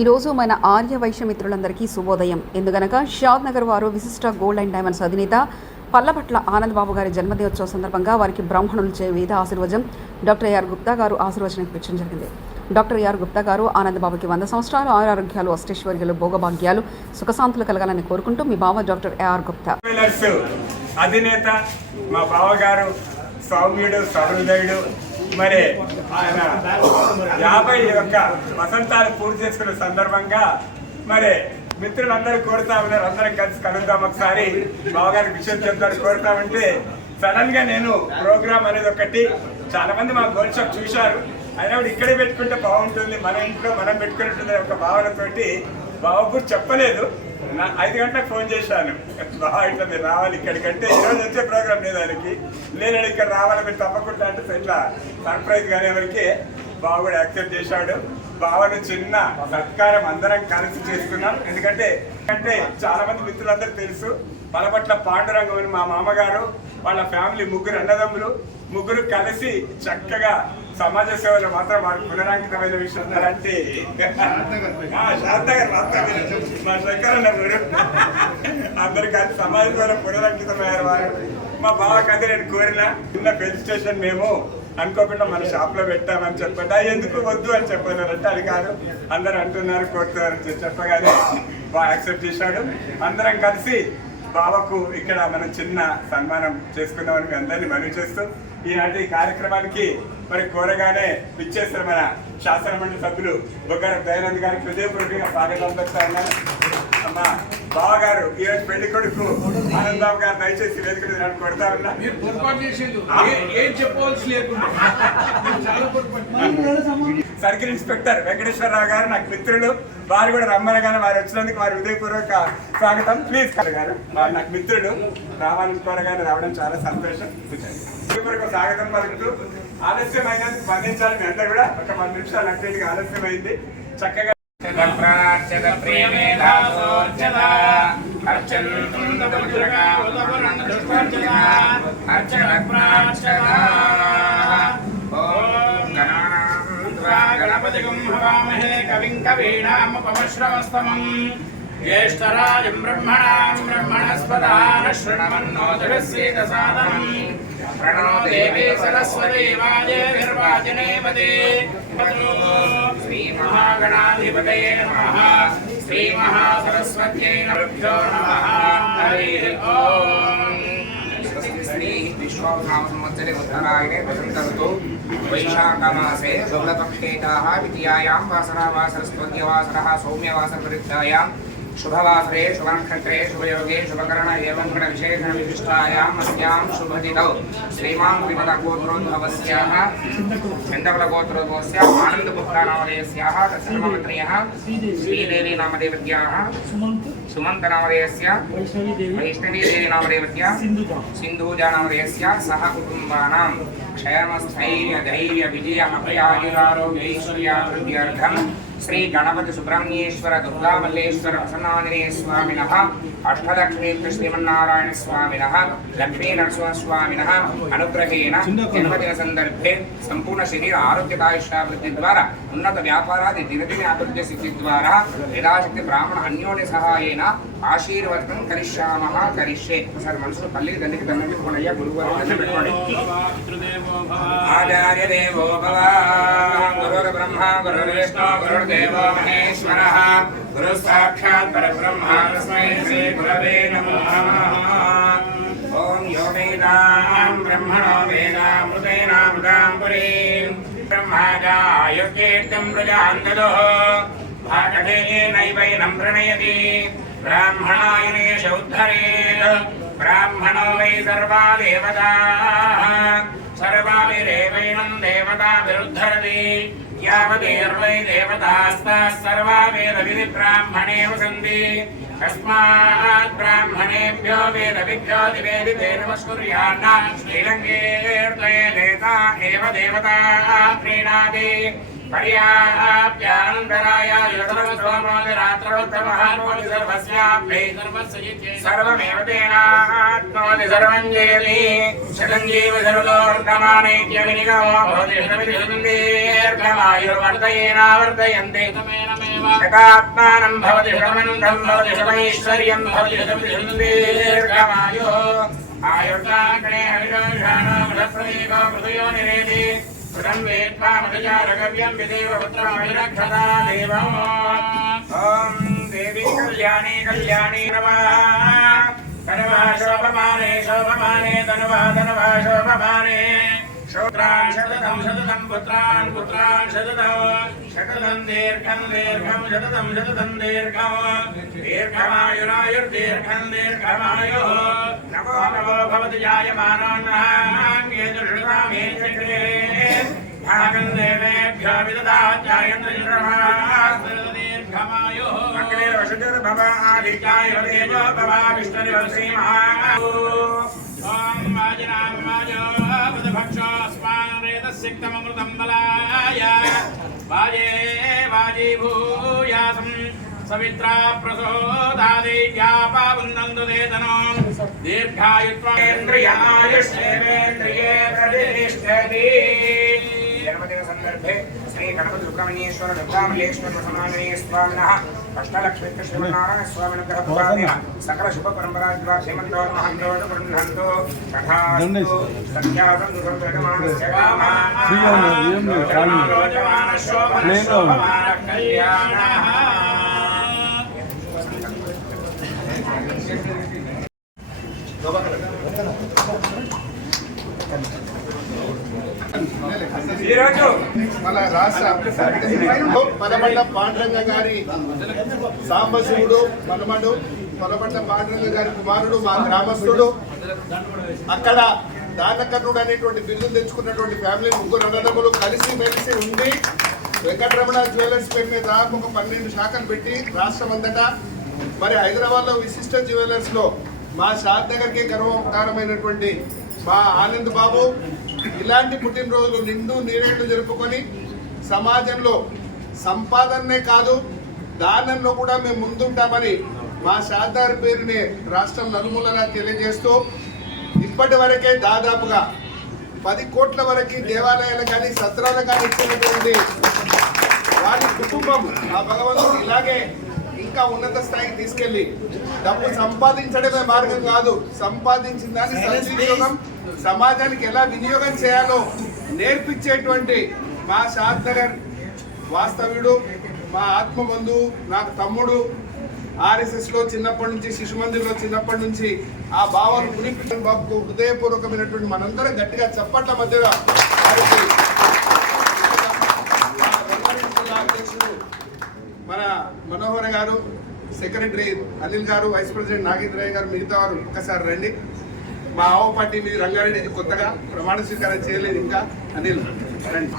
ఈరోజు మన ఆర్య వైశ్య మిత్రులందరికీ శుభోదయం. ఎందుకనగా షాద్ నగర్ వారు విశిష్ట గోల్డ్ అండ్ డైమండ్స్ అధినేత పల్లభట్ల ఆనంద్ బాబు గారి జన్మదినోత్సవ సందర్భంగా వారికి బ్రాహ్మణులచే వేద ఆశీర్వచనం డాక్టర్ ఏఆర్ గుప్తా గారు ఆశీర్వచనం ఇప్పించడం జరిగింది. డాక్టర్ ఏఆర్ గుప్తా గారు ఆనంద్ బాబుకి 100 సంవత్సరాలు ఆరోగ్యాలు, అష్టైశ్వర్యాలు, భోగభాగ్యాలు, సుఖశాంతులు కలగాలని కోరుకుంటూ మీ బావ డాక్టర్ ఏఆర్ గుప్తా. అధినేత మా బావగారు సౌమ్యుడు, సహృదయుడు. మరి ఆయన 51 వసంతాలు పూర్తి చేసుకున్న సందర్భంగా మరి మిత్రులందరూ కోరుతా ఉన్నారు, అందరం కలిసి కలుద్దాం ఒకసారి, బావగారికి విషయం చెప్తారు కోరుతామంటే సడన్ గా నేను ప్రోగ్రామ్ అనేది ఒకటి, చాలా మంది మా గోల్డ్ షాప్ చూశారు, అయినా ఇక్కడే పెట్టుకుంటే బాగుంటుంది, మన ఇంట్లో మనం పెట్టుకున్నట్టుంది ఒక భావనతోటి బావకు చెప్పలేదు. 5 గంటలకు ఫోన్ చేశాను, బాగా ఇట్లా మీరు రావాలి ఇక్కడికంటే ఈరోజు వచ్చే ప్రోగ్రామ్ లేదు ఆయనకి, నేను ఇక్కడ రావాలి మీరు తప్పకుండా అంటే ఇట్లా సర్ప్రైజ్ కానీ ఎవరికి బావ కూడా యాక్సెప్ట్ చేశాడు. బావను చిన్న సత్కారం అందరం కలిసి చేసుకున్నాం. ఎందుకంటే చాలా మంది మిత్రులందరూ తెలుసు, పలపట్ల పాండురంగం అని మా మామగారు వాళ్ళ ఫ్యామిలీ 3 అన్నదమ్ములు, 3 కలిసి చక్కగా సమాజ సేవలు మాత్రం వారు పునరాంకితమైన విషయం అంటే మా శంకరన్నప్పుడు అందరు కలిసి సమాజ సేవలో పునరాంకితమయ్యారు వారు. మా బావకైతే నేను కోరిన చిన్న పెళ్లి స్టేషన్ మేము అనుకోకుండా మన షాప్ లో పెట్టామని చెప్పండి, ఎందుకు వద్దు అని చెప్పారంటే అది కాదు అందరు అంటున్నారు కోరుతారు చెప్పగానే బాగా యాక్సెప్ట్ చేశాడు. అందరం కలిసి బావకు ఇక్కడ మనం చిన్న సన్మానం చేసుకుందామని మీ అందరినీ మనవి చేస్తూ ఈనాటి కార్యక్రమానికి మరి కోరగానే పిచ్చేస్తారు మన శాసన మండలి సభ్యులు బొగ్గార దయానంద్ గారికి హృదయపూర్వకంగా స్వాగతం చెప్తా ఉన్నాను. అమ్మా బావగారు ఈరోజు పెళ్లి కొడుకు ఆనంద్ బాబు గారు దయచేసి వేదిక మీద నన్ను కొడతా ఉన్నా. సర్కిల్ ఇన్స్పెక్టర్ వెంకటేశ్వరరావు గారు నాకు మిత్రులు, వారు కూడా రమ్మనగానే వారు వచ్చినందుకు వారి హృదయపూర్వక స్వాగతం. ప్లీజ్ గారు వారు నాకు మిత్రులు, రావాలని కోరగానే రావడం చాలా సంతోషం. హృదయపూర్వక స్వాగతం పలుకుతూ ఆలస్యమైనందుకు స్పందించాలి. మీ అందరూ కూడా ఒక 10 నిమిషాలు అట్లా ఆలస్యమైంది. చక్కగా గణపతిగం హవామహే కవిం కవీనాముపమశ్రవస్తమం జ్యేష్ఠరాజం బ్రహ్మణాం బ్రహ్మణస్పదాన శృణవన్నోతిభిస్సేదసాదనం ప్రణో దేవీ సరస్వతీ వాజేర్వాజినేపదే శ్రీ మహాగణాధిపతయే నమః. శ్రీ మహాసరస్వత్యై నమః. హరి ఓం. విశ్వావనామ సంవత్సరే ఉత్తరాయణే వసంతఋతౌ వైశాఖమాసే శుక్లపక్షేతాః ద్వితీయాయాం వాసరస్పత్యవాసరः సౌమ్యవాసరపరిత్యాయాం శుభవాసరే శుభనక్షత్రే శుభయోగే శుభకరణ ఏవం గణ విశేషణ విశిష్టాయాం అస్యాం శుభతిథౌ శ్రీమాన్ విమలగోత్రోద్భవస్యాః చంద్రకులగోత్రోద్భవస్యాः ఆనందపుత్రనామధేయస్యాः తత్సర్వమంత్రియः శ్రీదేవి నామదేవత్యాः సుమంతనామధేయస్య వైష్ణవీదేవి నామదేవత్యాः సింధూజానామధేయస్య సహ కుటుంబానాం క్షేమస్థైర్య ధైర్య విజయ అభయాయురారోగ్యైశ్వర్యాభివృద్ధ్యర్థం శ్రీ గణపతి సుబ్రహ్మణ్యేశ్వర దుర్గా మల్లేశ్వర ప్రసన్నాంజనేయ స్వామినః అష్టలక్ష్మీ శ్రీమన్నారాయణ స్వామినః లక్ష్మీ నరసింహస్వామినః అనుగ్రహేణ జన్మదిన సందర్భే సంపూర్ణ శరీర ఆరోగ్యతాయుష్యాభివృద్ధి ద్వారా ఉన్నత వ్యాపారాది దినదిన అభివృద్ధి సిద్ధి ద్వారా యథాశక్తి బ్రాహ్మణ అన్యోన్య సహాయేన ఆశీర్వదనం కరిష్యామః కరిష్యే. ఒకసారి మనసులో పల్లి దండికి దండం పెట్టుకోండి. అయ్యా గురువు దండం పెట్టుకోండి. ఆచార్య దేవో భవ గురుర్ బ్రహ్మ గురుర్ విష్ణు గురుర్దేవో మహేశ్వరః గురు సాక్షాత్ పరబ్రహ్మ తస్మై శ్రీ గురవే నమః. ఓం యో వేదాం బ్రహ్మణో వేదామృతేనామృతాం పురీం బ్రహ్మాజాయుకీర్తిం ప్రజాంతదో భాగధేయేనైవైనం ప్రణయతి బ్రాహ్మణాయనేష ఉద్ధరేత్ బ్రాహ్మణో వై సర్వా దేవతాః సర్వాభిరేవైనం దేవతాభిరుద్ధరతి యావదేర్వై దేవతాస్తాః సర్వా వేద విధి బ్రాహ్మణే వసంతి తస్మాత్ బ్రాహ్మణేభ్యో వేద విద్యోతి వేదితే నమస్కుర్యాన్న శ్రీలంకేర్తయేత ఏవ దేవతా ప్రీణాతి पर्याप्यानन्तराय युगमस्वामोदरात्रोत्तमः सर्वस्याप्यै सर्वमेव तेनात्मो भवति सर्वं जयति शतञ्जीव सर्वलोर्धमानैक्यमिनिगो भवति शतमितिर्गमायुर्वर्धयेनावर्धयन्ते शतात्मानं भवति शतमन्तं भवति शतैश्वर्यं भवति शतमितिर्गमायो आयुर्दाग्ने हरिदोषाणो मृतप्रदेको मृतयो निरेति सुरं वेत्त्वा मृतजारगव्यं विदेव पुत्रमभिरक्षता देवम् ॐ देवी कल्याणी कल्याणी नमः तनुवा शोभमाने शोभमाने तनुवा तनुवा शोभमाने श्रोत्रान् शततं शततं पुत्रान् पुत्रान् शततं दीर्घं दीर्घं शततं शततं दीर्घं दीर्घमायुरायुर्दीर्घं दीर्घमायुः नमो नमो भवति जायमानान्नान्येजुषुतामे चक्रे भागं देवेभ्यो विदधात् जायन्द्रदीर्घमायुः अग्रे वसुर्भव आदित्याय देवो भव विष्णुर्भव श्रीमहाः ॐ वाजिनामाजो वदभक्षोऽस्मान् रेतस्सिक्तममृतं बलाय वाजे वाजी भूयासं सवित्रा प्रसोदादेव्यापावन्दन्तु देतनो दीर्घायुत्वेन्द्रियायुष्येवेन्द्रिये प्रतिष्ठति जन्मदिन संदर्भे श्री गणपति सुब्रह्मण्येश्वर दुर्गामल्लेश्वर प्रसन्नानन्दीय स्वामिनः अष्टलक्ष्मी श्रीमन्नारायण स्वामिनः भक्तादिनः सकल शुभ परंपरा द्वारा श्रीमन्तो महन्तो गृह्णन्तो तथास्तु सत्यासं दुःखं जगमानस्य कामः कल्याणः ఈరోజు మన రాష్ట్ర పలబండ పాండురంగ గారి సాంబశివుడు మనమడు పలబండ పాండురంగ గారి కుమారుడు మా గ్రామస్తుడు అక్కడ దానకర్ణుడు అనేటువంటి బిల్లును తెచ్చుకున్నటువంటి ఫ్యామిలీ ముగ్గురు అన్నదమ్ములు కలిసి మెలిసి ఉండి వెంకటరమణ జ్యువెలర్స్ పేరు మీద ఒక 12 శాఖలు పెట్టి రాష్ట్రం అంతటా మరి హైదరాబాద్లో విశిష్ట జ్యువెలర్స్లో మా షాద్ నగర్కి గర్వకారమైనటువంటి మా ఆనంద్ బాబు ఇలాంటి పుట్టినరోజులు నిండు నీరేళ్లు జరుపుకొని సమాజంలో సంపాదనే కాదు దానంలో కూడా మేము ముందుంటామని మా షాద్దార్ పేరుని రాష్ట్రం నలుమూలలా తెలియజేస్తూ ఇప్పటి వరకే దాదాపుగా 10 కోట్ల వరకు దేవాలయాలు కానీ సత్రాలు కానీ ఇచ్చినటువంటి వారి కుటుంబం ఆ భగవంతుడు ఇలాగే ఇంకా ఉన్నత స్థాయికి తీసుకెళ్లి డబ్బు సంపాదించడమే మార్గం కాదు, సంపాదించిన దాన్ని సద్వినియోగం సమాజానికి ఎలా వినియోగం చేయాలో నేర్పించేటువంటి మా షాద్ నగర్ వాస్తవ్యుడు, మా ఆత్మబంధువు, నాకు తమ్ముడు, ఆర్ఎస్ఎస్లో చిన్నప్పటి నుంచి శిశు మందిర్లో చిన్నప్పటి నుంచి ఆ భావాలు పునిపించిన బాబుకు హృదయపూర్వకమైనటువంటి మనందరం గట్టిగా చప్పట్ల మధ్యలో అధ్యక్షుడు మన మనోహర్ గారు, సెక్రటరీ అనిల్ గారు, వైస్ ప్రెసిడెంట్ నాగేంద్రయ్య గారు, మిగతా వారు ఒక్కసారి రండి. మా ఆవు పార్టీ మీద రంగారెడ్డి కొత్తగా ప్రమాణ స్వీకారం చేయలేదు ఇంకా. అనిల్ రండి.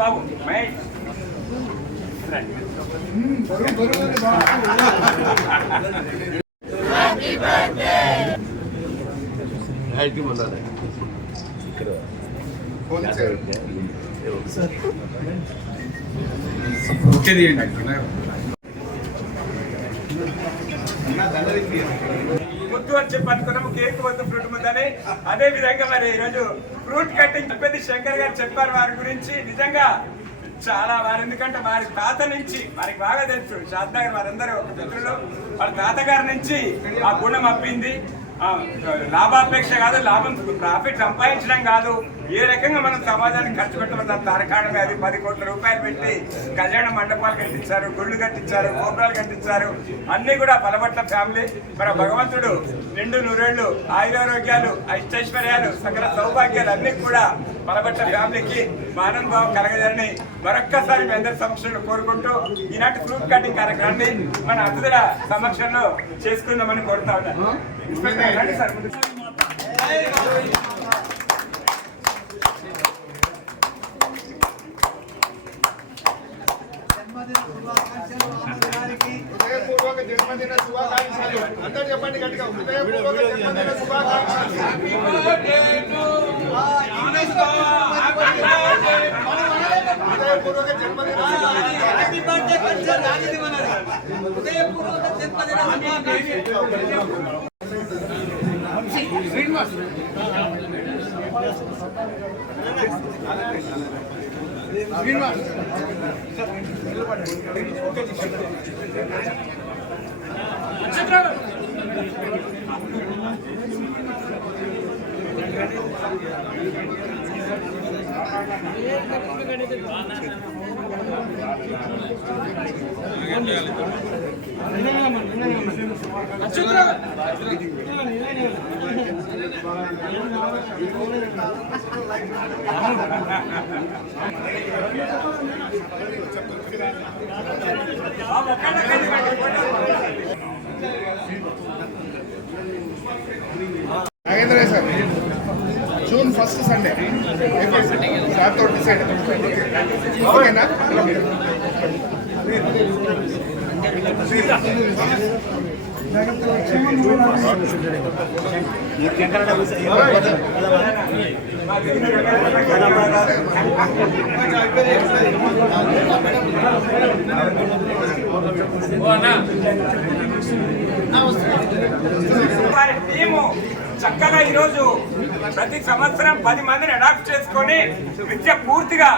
బాబు ముద్దు అని చెప్పి అనుకున్నాము, కేక్ వద్దు ఫ్రూట్ ముద్దని. అదే విధంగా మరి ఈరోజు ఫ్రూట్ కటింగ్ చెప్పేది శంకర్ గారు చెప్పారు వారి గురించి. నిజంగా చాలా వారు, ఎందుకంటే వారి తాత నుంచి వారికి బాగా తెలుసు షాద్ నగర్ వారందరూ ఒక మిత్రులు, వాళ్ళ తాతగారి నుంచి ఆ గుణం అప్పింది. లాభాపేక్ష కాదు, లాభం ప్రాఫిట్ సంపాదించడం కాదు, ఏ రకంగా మనం సమాజానికి ఖర్చు పెట్టడం తారకాణమే. అది 10 కోట్ల రూపాయలు పెట్టి కళ్యాణ మండపాలు కట్టించారు, గుళ్ళు కట్టించారు, గోపురాలు కట్టించారు, అన్ని కూడా పలబట్ల ఫ్యామిలీ. మరి భగవంతుడు నిండు నూరేళ్లు ఆయురారోగ్యాలు, అష్టైశ్వర్యాలు, సకల సౌభాగ్యాలు అన్ని కూడా పలబట్ల ఫ్యామిలీకి ఆనంద్ భావం కలగదని మరొక్కసారి మీ అందరి సమక్షంలో కోరుకుంటూ ఈనాటి ఫ్రూట్ కటింగ్ కార్యక్రమాన్ని మన అతిథుల సమక్షంలో చేసుకుందామని కోరుతా ఉన్నాను. హృదయపూర్వక జన్మదిన Nagendra sir June 1st Sunday సార్తో డిసైడ్ ఓకేనా వారి టీము చక్కగా ఈరోజు ప్రతి సంవత్సరం 10 మందిని అడాప్ట్ చేసుకొని విద్య పూర్తిగా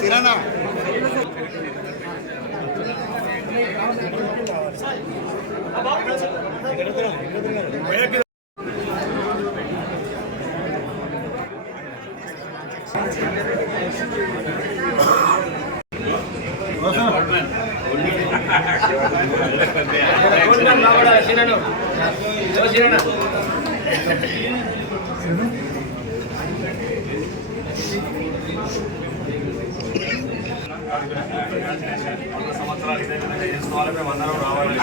సిరానా సంవత్సరాలు ఇదే విధంగా చేసుకోవాలి. మేము అందరం రావాలి.